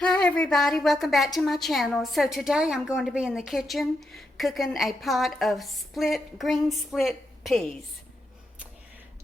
Hi everybody, welcome back to my channel. So today I'm going to be in the kitchen cooking a pot of green split peas.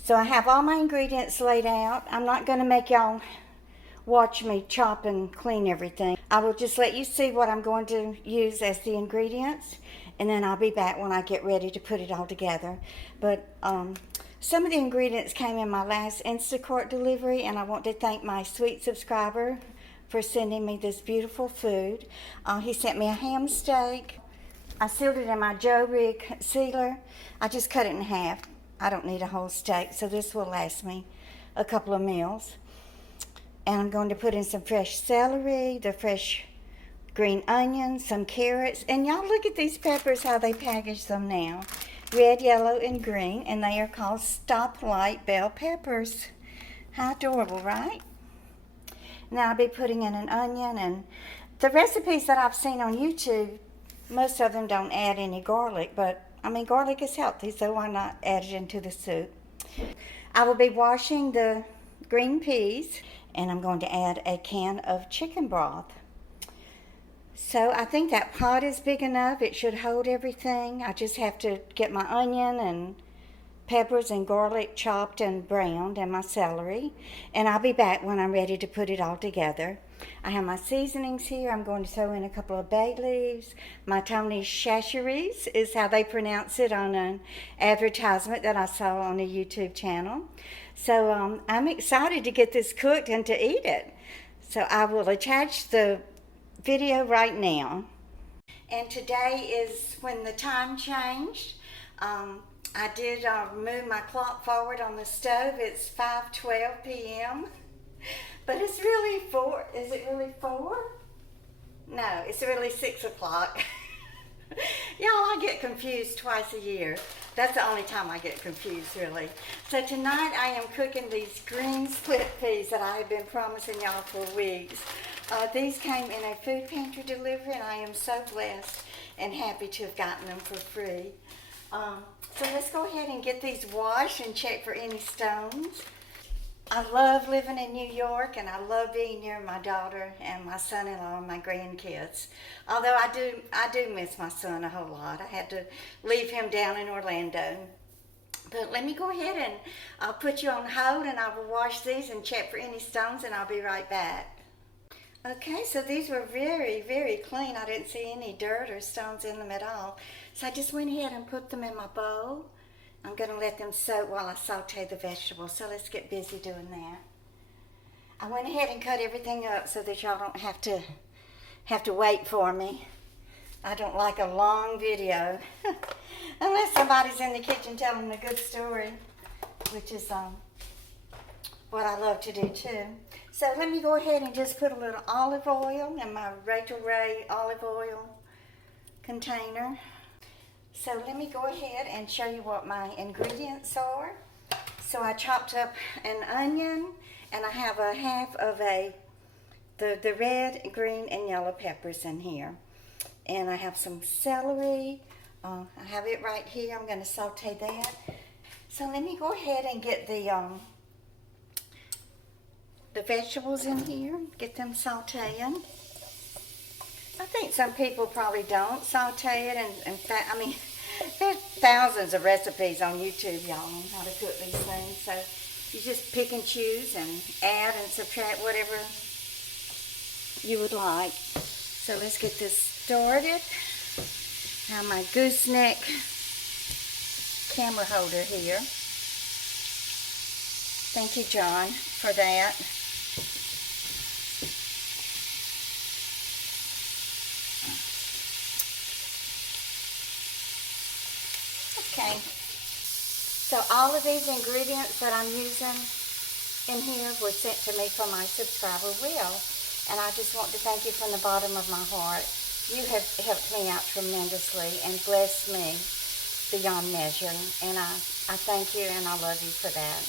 So I have all my ingredients laid out. I'm not going to make y'all watch me chop and clean everything. I will just let you see what I'm going to use as the ingredients, and then I'll be back when I get ready to put it all together. But some of the ingredients came in my last Instacart delivery, and I want to thank my sweet subscriber for sending me this beautiful food. He sent me a ham steak. I sealed it in my Joe Rig sealer. I just cut it in half. I don't need a whole steak, so this will last me a couple of meals. And I'm going to put in some fresh celery, the fresh green onions, some carrots. And y'all look at these peppers, how they package them now. Red, yellow, and green, and they are called stoplight bell peppers. How adorable, right? Now I'll be putting in an onion, and the recipes that I've seen on YouTube, most of them don't add any garlic, but I mean garlic is healthy, so why not add it into the soup? I will be washing the green peas, and I'm going to add a can of chicken broth. So I think that pot is big enough. It should hold everything. I just have to get my onion and peppers and garlic chopped and browned, and my celery, and I'll be back when I'm ready to put it all together. I have my seasonings here. I'm going to throw in a couple of bay leaves. My Tony's Chacheries is how they pronounce it on an advertisement that I saw on a YouTube channel. So I'm excited to get this cooked and to eat it. So I will attach the video right now. And today is when the time changed. I did move my clock forward on the stove. It's 5:12 p.m. But it's really 4. Is it really 4? No, it's really 6 o'clock. Y'all, I get confused twice a year. That's the only time I get confused, really. So tonight I am cooking these green split peas that I have been promising y'all for weeks. These came in a food pantry delivery, and I am so blessed and happy to have gotten them for free. So let's go ahead and get these washed and check for any stones. I love living in New York, and I love being near my daughter and my son-in-law and my grandkids. Although I do miss my son a whole lot. I had to leave him down in Orlando. But let me go ahead and I'll put you on hold, and I will wash these and check for any stones, and I'll be right back. Okay, so these were very, very clean. I didn't see any dirt or stones in them at all. So I just went ahead and put them in my bowl. I'm going to let them soak while I saute the vegetables. So let's get busy doing that. I went ahead and cut everything up so that y'all don't have to wait for me. I don't like a long video unless somebody's in the kitchen telling a good story, which is what I love to do too. So let me go ahead and just put a little olive oil in my Rachel Ray olive oil container. So let me go ahead and show you what my ingredients are. So I chopped up an onion, and I have a half of the red, green, and yellow peppers in here. And I have some celery. I have it right here. I'm going to saute that. So let me go ahead and get the vegetables in here, get them sauteing. I think some people probably don't saute it, and in fact, I mean, there's thousands of recipes on YouTube, y'all, on how to cook these things. So you just pick and choose and add and subtract whatever you would like. So let's get this started. I have my gooseneck camera holder here. Thank you, John, for that. Okay, so all of these ingredients that I'm using in here were sent to me from my subscriber, Will, and I just want to thank you from the bottom of my heart. You have helped me out tremendously and blessed me beyond measure, and I thank you and I love you for that.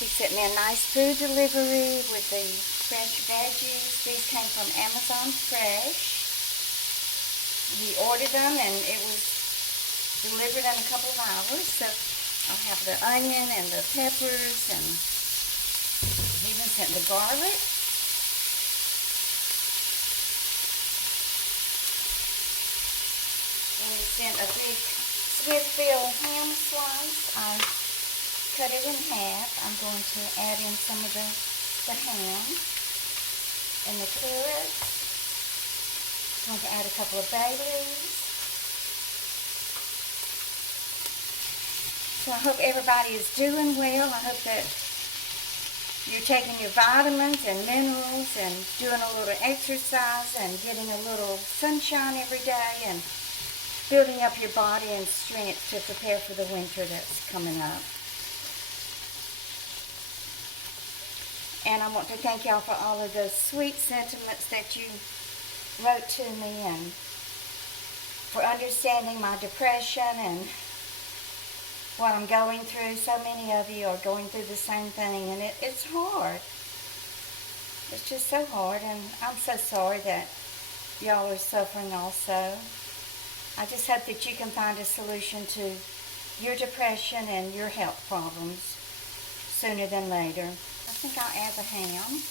He sent me a nice food delivery with the fresh veggies. These came from Amazon Fresh. We ordered them, and it was delivered in a couple of hours. So I have the onion and the peppers, and even sent the garlic. sent a big Smithfield ham slice. I cut it in half. I'm going to add in some of the ham and the carrots. I'm going to add a couple of bay leaves. So I hope everybody is doing well. I hope that you're taking your vitamins and minerals and doing a little exercise and getting a little sunshine every day and building up your body and strength to prepare for the winter that's coming up. And I want to thank y'all for all of those sweet sentiments that you wrote to me and for understanding my depression and what I'm going through. So many of you are going through the same thing, and it's hard. It's just so hard, and I'm so sorry that y'all are suffering also. I just hope that you can find a solution to your depression and your health problems sooner than later. I think I'll add the ham.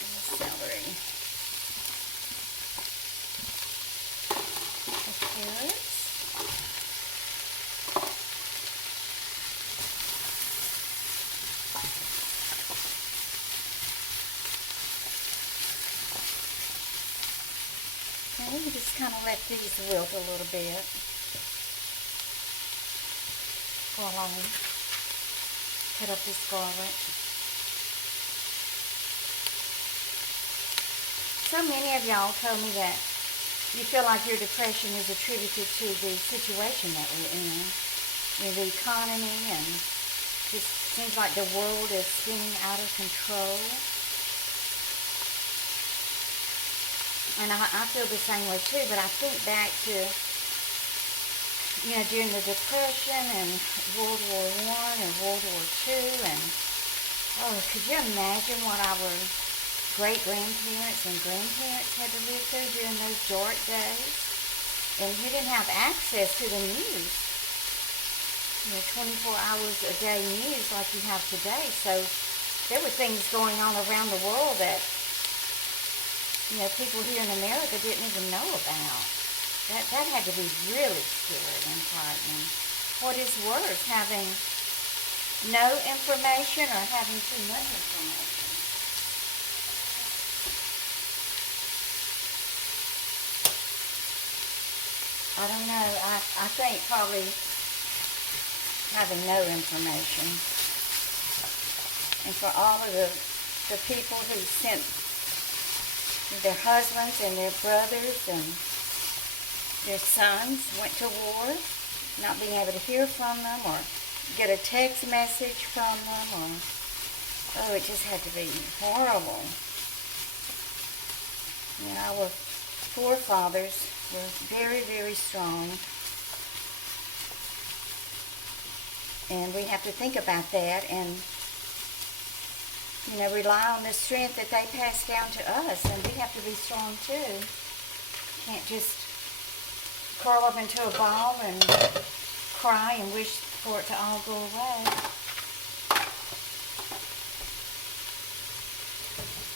And the celery. The carrots. Okay, we just kind of let these wilt a little bit while I cut up this garlic. So many of y'all told me that you feel like your depression is attributed to the situation that we're in. You know, the economy, and just seems like the world is spinning out of control. And I feel the same way too, but I think back to, you know, during the Depression and World War I and World War II, and could you imagine what our great-grandparents and grandparents had to live through during those dark days? And you didn't have access to the news, you know, 24 hours a day news like you have today. So there were things going on around the world that, you know, people here in America didn't even know about. That had to be really scary and frightening. What is worse, having no information or having too much information? I don't know. I think probably having no information. And for all of the people who sent their husbands and their brothers and their sons went to war, not being able to hear from them or get a text message from them, or it just had to be horrible. You know, our forefathers were very, very strong, and we have to think about that and, you know, rely on the strength that they passed down to us, and we have to be strong too. Can't just curl up into a ball and cry and wish for it to all go away.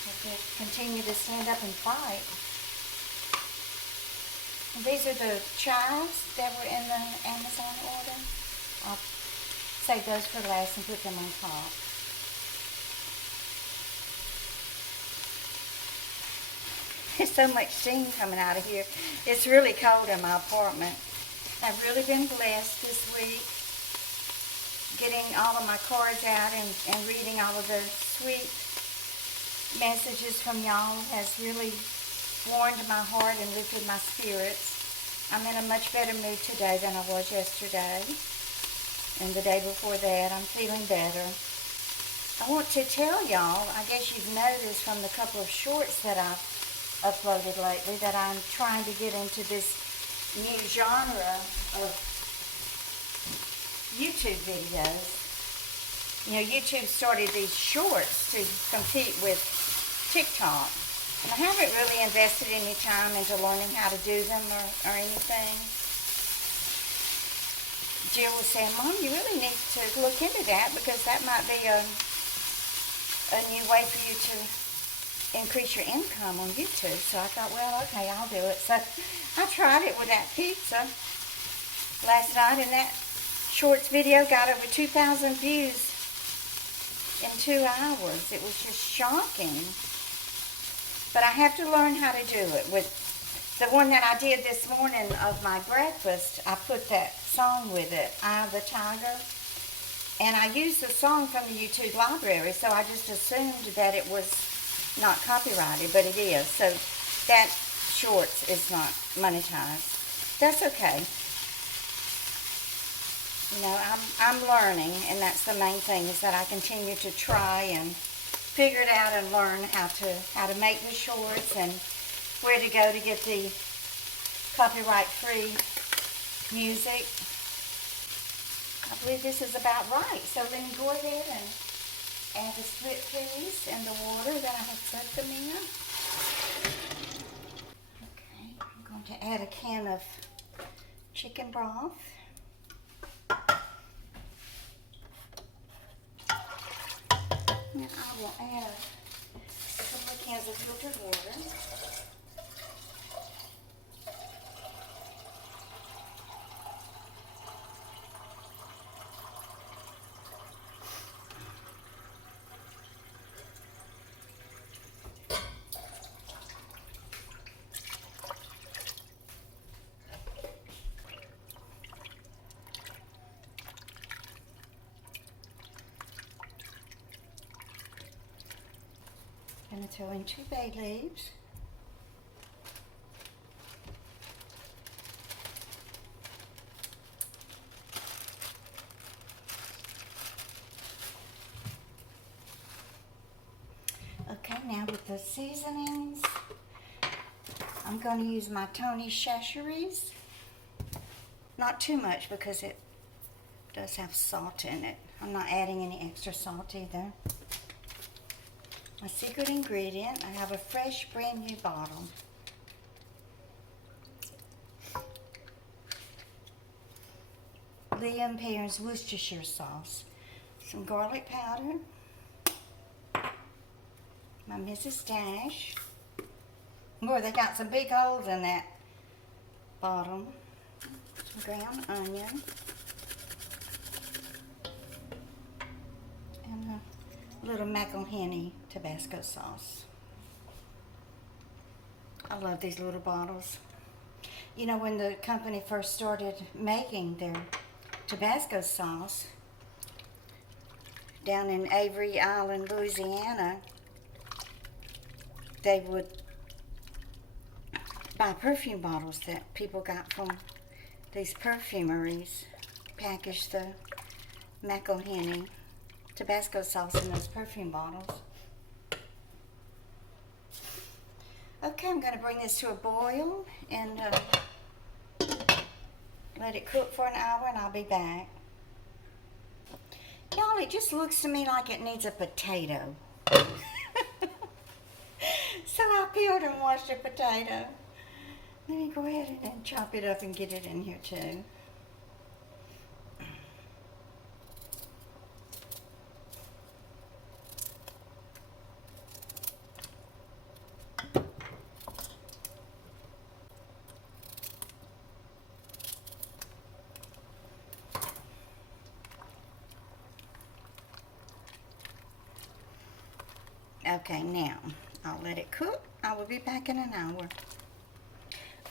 Have to continue to stand up and fight. And these are the chives that were in the Amazon order. I'll save those for last and put them on top. There's so much steam coming out of here. It's really cold in my apartment. I've really been blessed this week, getting all of my cards out and reading all of the sweet messages from y'all has really warmed my heart and lifted my spirits. I'm in a much better mood today than I was yesterday. And the day before that, I'm feeling better. I want to tell y'all, I guess you've noticed from the couple of shorts that I've uploaded lately, that I'm trying to get into this new genre of YouTube videos. You know, YouTube started these shorts to compete with TikTok. And I haven't really invested any time into learning how to do them or anything. Jill was saying, Mom, you really need to look into that because that might be a new way for you to increase your income on YouTube. So I thought, well, okay, I'll do it. So I tried it with that pizza last night, and that shorts video got over 2,000 views in 2 hours. It was just shocking. But I have to learn how to do it. With the one that I did this morning of my breakfast, I put that song with it, Eye of the Tiger. And I used the song from the YouTube library, so I just assumed that it was not copyrighted, but it is. So that shorts is not monetized. That's okay. You know, I'm learning, and that's the main thing, is that I continue to try and figure it out and learn how to make the shorts and where to go to get the copyright-free music. I believe this is about right. So let me go ahead and add the split peas and the water that I have set them in. Okay, I'm going to add a can of chicken broth. And I will add a couple of cans of filtered water. I'm going to throw in 2 bay leaves. Okay, now with the seasonings, I'm going to use my Tony Chachere's. Not too much because it does have salt in it. I'm not adding any extra salt either. My secret ingredient, I have a fresh brand new bottle. Liam Perrin's Worcestershire sauce. Some garlic powder. My Mrs. Dash. Boy, they got some big holes in that bottom. Some ground onion. And a little McElhenney Tabasco sauce. I love these little bottles. You know, when the company first started making their Tabasco sauce down in Avery Island, Louisiana, they would buy perfume bottles that people got from these perfumeries, package the McElhenney Tabasco sauce in those perfume bottles. Okay, I'm going to bring this to a boil and let it cook for an hour, and I'll be back. Y'all, it just looks to me like it needs a potato. So I peeled and washed a potato. Let me go ahead and chop it up and get it in here too. Okay, now I'll let it cook. I will be back in an hour.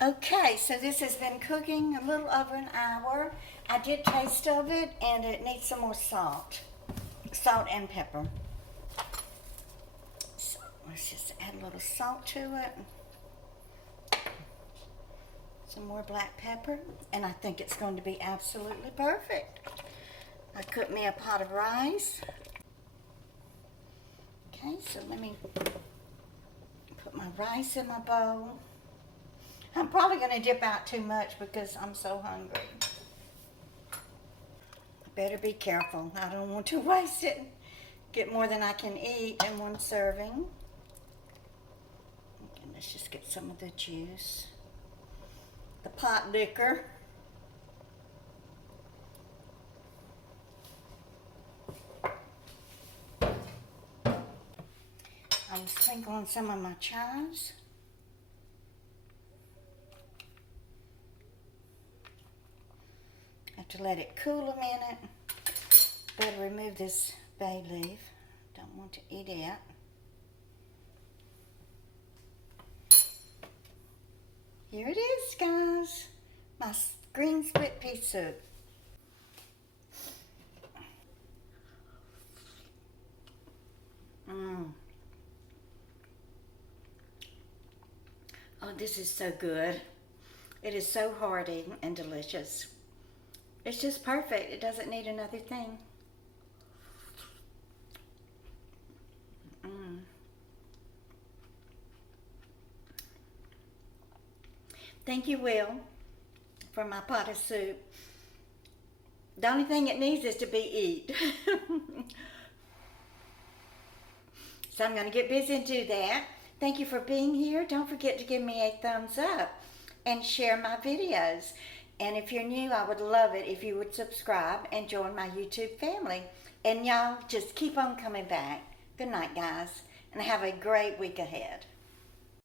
Okay, so this has been cooking a little over an hour. I did taste of it, and it needs some more salt. Salt and pepper. So let's just add a little salt to it. Some more black pepper, and I think it's going to be absolutely perfect. I cooked me a pot of rice. Okay, so let me put my rice in my bowl. I'm probably going to dip out too much because I'm so hungry. I better be careful. I don't want to waste it. Get more than I can eat in one serving. Okay, let's just get some of the juice. The pot liquor. I sprinkle on some of my chives. Have to let it cool a minute. Better remove this bay leaf. Don't want to eat it. Here it is, guys. My green split pea soup. Oh, this is so good. It is so hearty and delicious. It's just perfect. It doesn't need another thing. Thank you, Will, for my pot of soup. The only thing it needs is to be eat. So I'm going to get busy and do that. Thank you for being here. Don't forget to give me a thumbs up and share my videos. And if you're new, I would love it if you would subscribe and join my YouTube family. And y'all just keep on coming back. Good night, guys, and have a great week ahead.